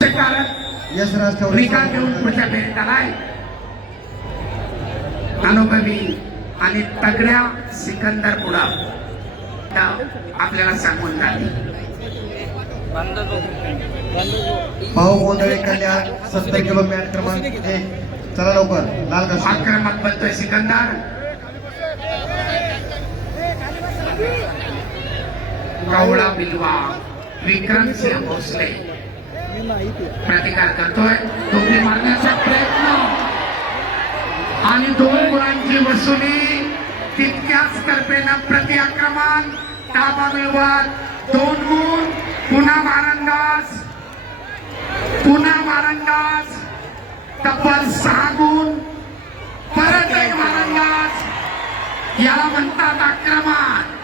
निकाल घेऊन पुढच्या फेरीत आलाय अनुभवी आणि तगड्या सिकंदर पुढा आपल्याला सांगून जाते। भाऊ गोंधळे कल्याण 70 किलो मॅट क्रमांक 1 चला लवकर लाल कशी आक्रमक बनतोय सिकंदर। कावळा बिलवा विक्रमसिंह भोसले प्रतिकार करतोय टोपी मारण्याचा प्रयत्न आणि 2 गुणांची वसुली तितक्याच करपेनं प्रति आक्रमण ताबा मिळवत 2 गुण पुन्हा मारंदाज तब्बल 6 गुण परत एक मारंदाज याला म्हणतात आक्रमण।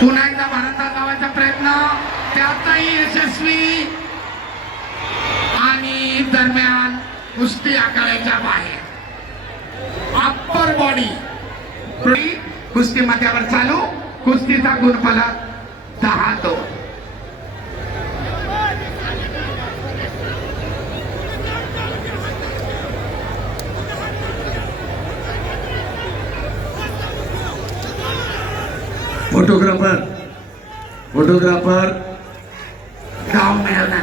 पुन्हा एकदा मारंदाज लावायचा प्रयत्न त्यातही यशस्वी आणि दरम्यान कुस्ती आखाड्याच्या बाहेर अप्पर बॉडी कुस्ती मध्यावर चालू कुस्तीचा गुणफलक 10-2। फोटोग्राफर गाव मिळवला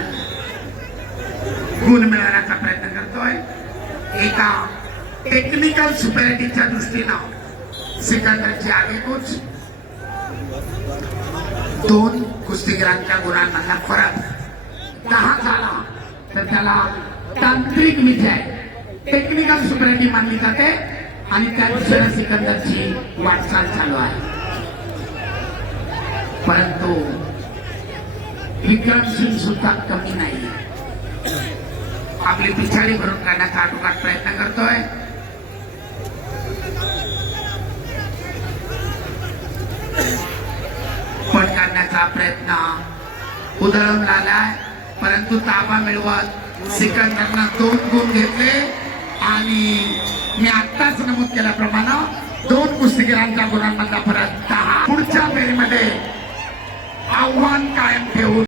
गुण मिळवण्याचा प्रयत्न करतोय। एका टेक्निकल सुपरिटीच्या दृष्टीनं सिकंदरची आगेकूच 2 कुस्तीगिरांच्या गुणांमधला फरक 10 झाला तर त्याला तांत्रिक विजय टेक्निकल सुपरिटी मानली जाते आणि त्या दिशेने सिकंदरची वाटचाल चालू आहे। परंतु विक्रमसिंह सुद्धा कमी नाही, आपली पिछाडी भरून काढण्याचा आटोकाट प्रयत्न करतोय। पट काढण्याचा प्रयत्न उधळून आलाय परंतु ताबा मिळवत सिकंदरनं 2 गुण घेतले आणि मी आत्ताच नमूद केल्याप्रमाणे 2 कुस्तीगिरांच्या गुणांमधला फरक 10। पुढच्या फेरीमध्ये आव्हान कायम ठेवून